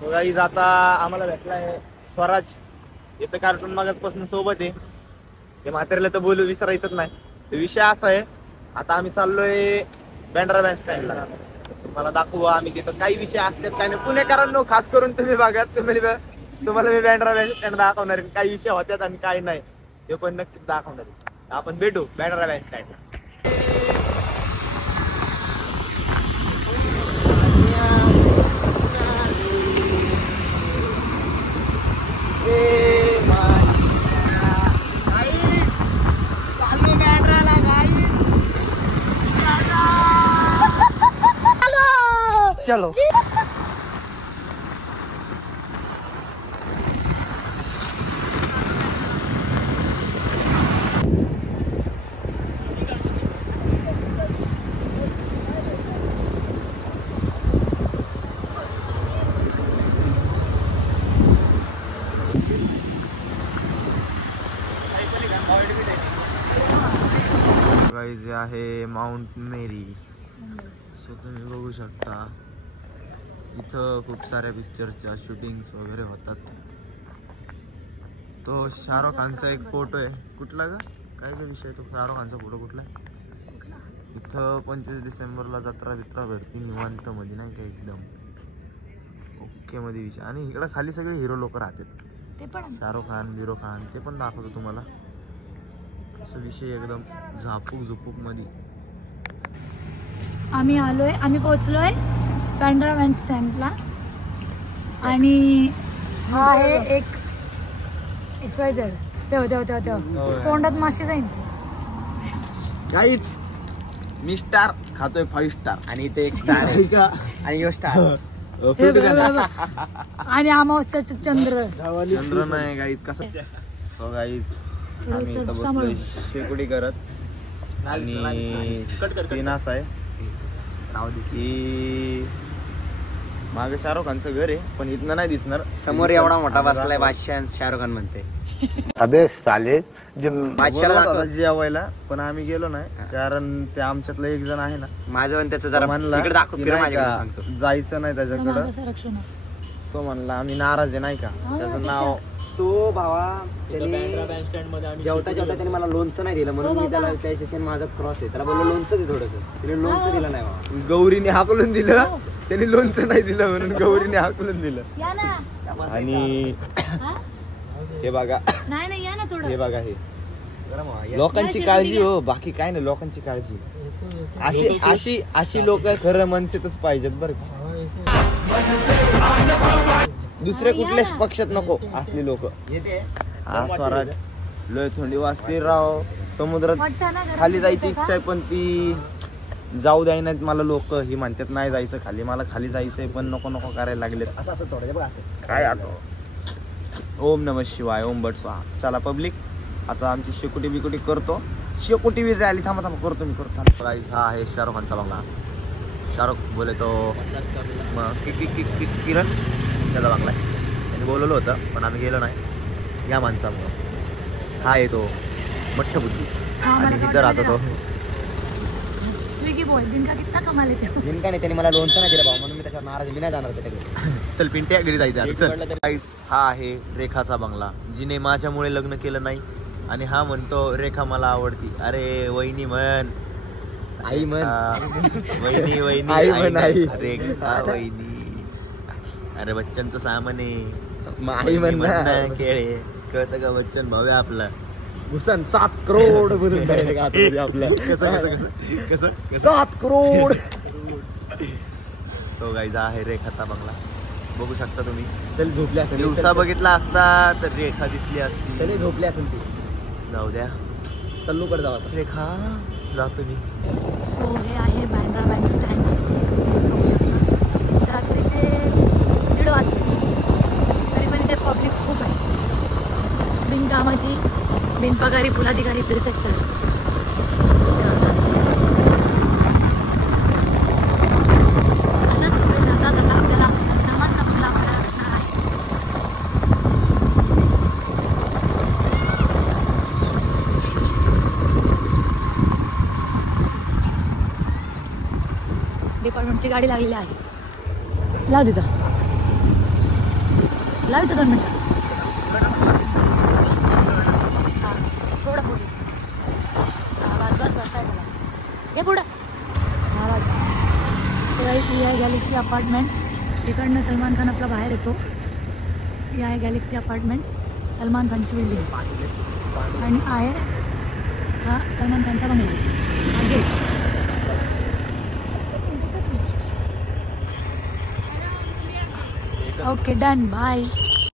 So guys आता आम्हाला भेटलाय स्वराज इथं कार्टून मागासपासून सोबत आहे. ते म्हाताऱ्याला तर बोलू विसरायचंच नाही. विषय असा आहे, आता आम्ही चाललोय बँड्रा बँड स्टँडला. तुम्हाला दाखवू आम्ही तिथं काही विषय असतात काय नाही. पुणेकरांनो खास करून तुम्ही बघा, तुम्हाला मी बँड्रा बँड स्टँड दाखवणार आहे. काही विषय होत्यात आणि काही नाही ते पण नक्कीच दाखवणार आहे. आपण भेटू बँड्रा बँड स्टँडला. चलो गाइस हे आहे माउंट मेरी. सो तुम्ही बघू शकता इथं खूप साऱ्या पिक्चरच्या शूटिंग्स वगैरे होतात. तो शाहरुख खानचा एक फोटो आहे. कुठला का काय का विषय तो शाहरुख खानचा फोटो कुठला आहे? इथं 25 डिसेंबरला जत्रा बित्रा भरती निवांत मध्ये नाही का एकदम ओके मध्ये विषय. आणि इकडं खाली सगळे हिरो लोक राहतात. ते पण शाहरुख खान बिरो खान ते पण दाखवतो तुम्हाला. असं विषय एकदम झापूक झुपूक मध्ये. आम्ही पोहोचलोय बँड्रा बँड स्टँडला. आणि हा आहे एक XYZ. तेव्हा तोंडात माशी जाईल. काहीच मी स्टार खातोय 5 स्टार आणि इथे 1 स्टार आहे का आणि यो स्टार आणि अमावस्याचं चंद्र नाही गाईच कसं. हो गाईच आम्ही इथं बसलोय शेकोडी करत आणि सीन असा आहे की मागे शाहरुख खानचं घर आहे पण इथनं नाही दिसणार. समोर एवढा मोठा बसलाय बादशाह. शाहरुख खान म्हणते अबे साले बादशाह जेवायला पण आम्ही गेलो नाही कारण ते आमच्यातलं एक जण आहे ना माझं आणि त्याचं जरा म्हणला जायचं नाही त्याच्याकडं. तो म्हणला आम्ही नाराज आहे नाही का. त्याचं नाव तो भावा जेवता त्याने मला लोणचं नाही दिलं म्हणून मी त्याला त्याच्याशी माझा क्रॉस आहे. त्याला बोललो लोणचं दे थोडंसं. त्याने लोणचं दिलं नाही बाबा. गौरीने हाकलून दिलं. त्याने लोणचं नाही दिलं म्हणून गौरीने हाकलून दिलं. आणि हे बघा हे बघा हे लोकांची काळजी हो बाकी काय नाही. लोकांची काळजी अशी लोक खरं मनसेतच पाहिजेत बरं का. दुसऱ्या कुठल्याच पक्षात नको असली लोक. हा स्वराज लय थंडी वाजते राव. समुद्रात खाली जायची इच्छा आहे पण ती जाऊ द्याय नाहीत मला लोक. ही म्हणतात नाही जायचं खाली. मला खाली जायचंय पण नको नको करायला लागले. असं थोडं बघ असं काय आठव. ओम नमः शिवाय ओम बट स्वाहा. चला पब्लिक आता आमची शेकोटी बिकोटी करतो. शेकोटी वीज आली थांबा करतो मी करतो. हा आहे शाहरुख खानचा बंगला. शाहरुख बोले तो किरण त्याचा बंगला आहे. त्यांनी बोलवलं होतं पण आम्ही गेलो नाही या माणसामुळं. हा येतो मठ्ठ बुद्धी आणि इथं राहतो तो जिनका नाही. त्याने मला लोणचं नाही दिलं भाऊ म्हणून मी त्याच्यावर नाराज. मी नाही जाणार त्याच्याकडे. चल पिंट्या घरी जायचं. हा आहे रेखाचा बंगला. जिने माझ्यामुळे लग्न केलं नाही आणि हा म्हणतो रेखा मला आवडती. अरे वहिनी म्हण आई म्हण. वहिनी वहिनी आई म्हण. रेखा वहिनी. अरे बच्चनचं सामान आहे. आई म्हण खेळे कळतं का. बच्चन भाऊ आहे आपला. भूषण 7 करोड आपलं. कसं 7 करोड. तो गाईज आहे रेखाचा बंगला. बघू शकता तुम्ही. चल झोपली असेल. दिवसा बघितला असता तर रेखा दिसली असती. चल झोपली असेल ती. जाऊ द्या चल्लू कर जाऊ. रेखा जातो मी. सो हे आहे बँड्रा बँड स्टँड. रात्रीचे 1:30 वाजले तरी पण इथे पब्लिक खूप आहे. बिनकामाची बिनपगारी फुलाधिकारी फिरतात सर. असंच पुढे जाता जाता आपल्याला सर्वांचा बंगला बघायला भेटणार आहे. डिपार्टमेंटची गाडी लागलेली आहे. लाव तिथं. लाव इथं 2 मिनटं. हां थोडं पुढे. हां बस साईडला घे पुढं. हां बस. तेव्हा ही आहे गॅलेक्सी अपार्टमेंट. तिकडनं सलमान खान आपला बाहेर येतो. ही आहे गॅलेक्सी अपार्टमेंट, सलमान खानची बिल्डिंग. आणि आहे हा सलमान खानचा बंगला. गेट. Okay done by.